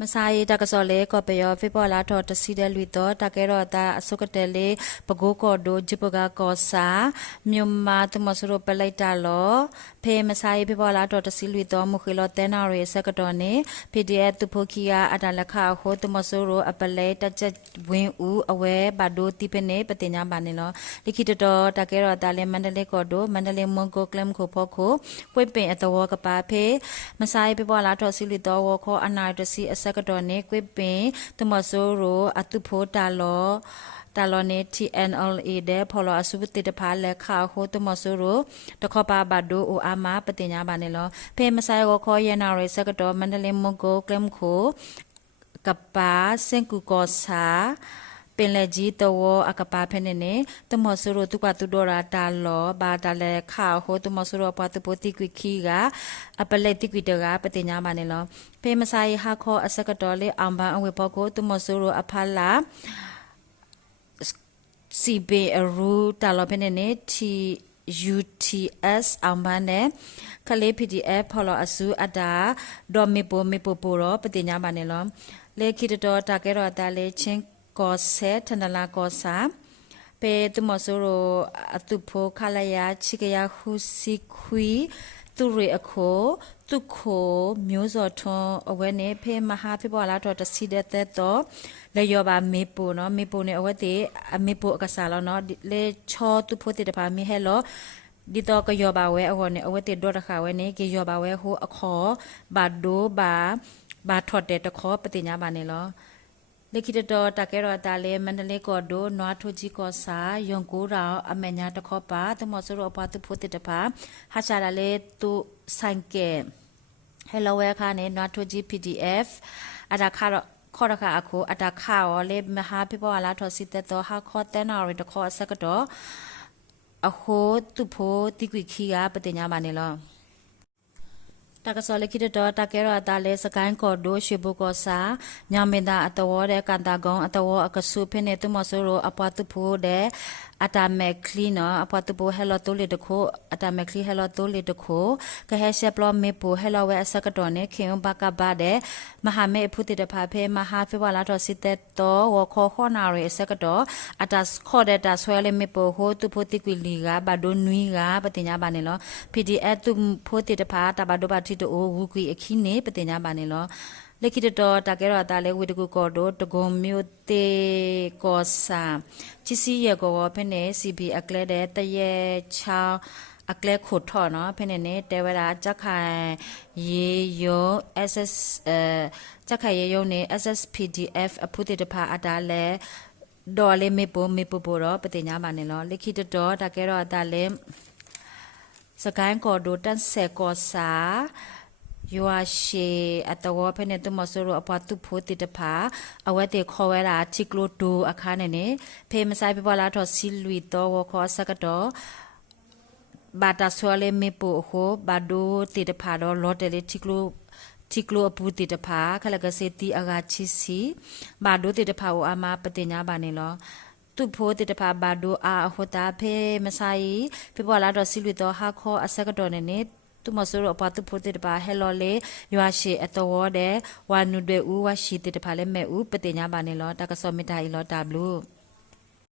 มาซายตากสอเลก็ไปยอฟิปอลาทอตซีเดลุยโตตากรอตาอสุกเตเลปโกโกโดจิปกากอสาမြမာတမစရပလိုက်တာလောဖေမဆိုင်ဖေပေါ်လာတော့တစီလွီတော့မခွေလောတဲနာရဲစကတော်နေ PDF သူဖိုခီယာအတလခါခိုတမစရအပလဲတချက်ဝင်းဦးအဝဲဘာဒိုတိပနေပတင်ညာပါနေလောလိခိတတော်တကဲတော့တာလေမန္တလေးကောဒိုမန္တလေးမွန်ကိုကလမ်ခိုဖို့ခိုပွေပင်အတော်ကပါဖေမဆိုင်ဖေပေါ်လာတော့စီလွီတော့ဝခေါ်အနာတစီအစကတော်နေကွေပင်တမစရအတုဖိုတာလောตาลอเน TNLA เดพอลอสุบติตพาและข่าวโคตมอสุโรตะขอบาบาดูโออามาปฏิญญาบานเนลอเพมไซโอคอยนาเรสกตอมันเดเลมโกเกลมโคกับปาเซงกุกอสาเป็นเลจีตวอากปาเพเนเนตมอสุโรตุกวาตุดอราตาลอบาตาเลข่าวโคตมอสุโรปาตุโปติกวิคีกาอปเลติกวิตกาปฏิญญาบานเนลอเพมไซฮาคออสกตอเลอัมบาอเวปโกตมอสุโรอพาลาစီဘေအရူတာလပနေနေ TUTS အောင်ပန်းနဲ့ခလေး PDF ဖော်လို့အစုအတာဒေါ်မေပိုပိုရောပတိညာပါနေလောလေခိတတော်တာကဲတော့တာလေချင်းကောဆဲထန္ဒလာကောစာပေတမဆိုရောအတုဖိုခလာယာချိကယာခုစီခွီသူရေအခိုตุโคမျိုးစော်ထွန်းအဝဲနေဖေမဟာဖေပေါ်လာတော့တစီတဲ့တော့လေယောပါမေပူနော်မေပူနေအဝဲတေအမေပူအကစားလောနော်လေချောသူဖို့တေတပါမေဟဲလောဒီတော့ကယောပါဝဲအဝနေအဝဲတေတော့တခါဝဲနေကေယောပါဝဲဟိုအခေါ်ဘာဒိုဘာထော်တဲ့တခေါ်ပတိညာပါနေလောလေခိတတော်တကဲတော့တာလေမန္တလေးကောဒိုနွားထိုကြီးကောစာယုံကိုရာအမညာတခေါ်ပါတမဆရောပါသူဖို့တေတပါဟာချာလေသူဆိုင်ကဲHello welcome နွားထိုကြီး PDF အတာခါတော့ခေါ်ရခါအခုအတာခါရောလေမဟာပြပေါ်လာထော်စီတဲ့တော့ဟာခေါ်တဲ့နာရီတခေါ်အစကတော့အခုသူဖို့တိကွီခီကပတင်ညာမနေလောတကစောလခိတတော်တကဲရတာလေစကိုင်းကော်ဒိုရှေဘုကောစာညာမင်တာအတော်တဲ့ကန်တာကောင်အတော်အကဆုဖိနေသူမဆိုရောအပွားသူဖို့တဲ့အတာမက်ခလီနော်အပွားသူဖို့ဟဲလောတိုလီတခိုအတာမက်ခလီဟဲလောတိုလီတခိုကဟဲရှက်ပလောမေပိုဟဲလောဝဲအစကတော်နေခင်ဘကဘာတဲ့မဟာမေဖုတိတဖာဖေမဟာဖေဝလာတော်စစ်တဲ့တော်ဝခေါ်ခေါ်နာရအစကတော်အတာခေါ်တဲ့တာဆွဲလေမေပိုဟိုသူဖို့တိကွီလီကဘာဒိုနွီကပတင်ညာပါနေလော PDF သူဖို့တိတဖာတဘာဒိုဘာတိတိုဝူကွီအခီနေပတင်ညာပါနေလောလက်ခိတတော်တကဲတော့တာလေဝီတကူကော်ဒိုတဂုံမျိုးတေကောစာချီစီရကောဖနေ CB အကလဲတဲ့တရဲချောင်းအကလဲခုထော်နော်ဖနေနေတဲဝရာချက်ခိုင်ရေယုံ SS ချက်ခိုင်ရေယုံနေ SSPDF အဖုတေတဖာအတာလဲဒေါ်လေးမေပိုတော့ပတင်ညာပါနေလောလက်ခိတတော်တကဲတော့တာလေစကိုင်းကော်ဒိုတန်ဆဲကောစာยัวเชอัตวเพเนตุมอสโรอปาตุโพติตภาอวเตขอเวลาจิกโลโดอาคาเนเนเพมไซปิปลาทอซิลุยโตวขอสกตอบาตาสวเลเมโปโคบาโดติตภาดอลอเตเลจิกโลอปูติตภาคละกเสติอากาชิสีบาโดติตภาโออามาปติญญาบาเนลอตุโพติตภาบาโดอาโหตาเพมไซปิปลาทอซิลุยโตฮาขออสกตอเนเนตุมอสโรปาตุโพติตภาเฮลอเลยัวเชอตวเดวานุเดอูวาชีติตภาเลเมอูปติญญาบาเนลอตากะซอมิตาอีลอตาบลู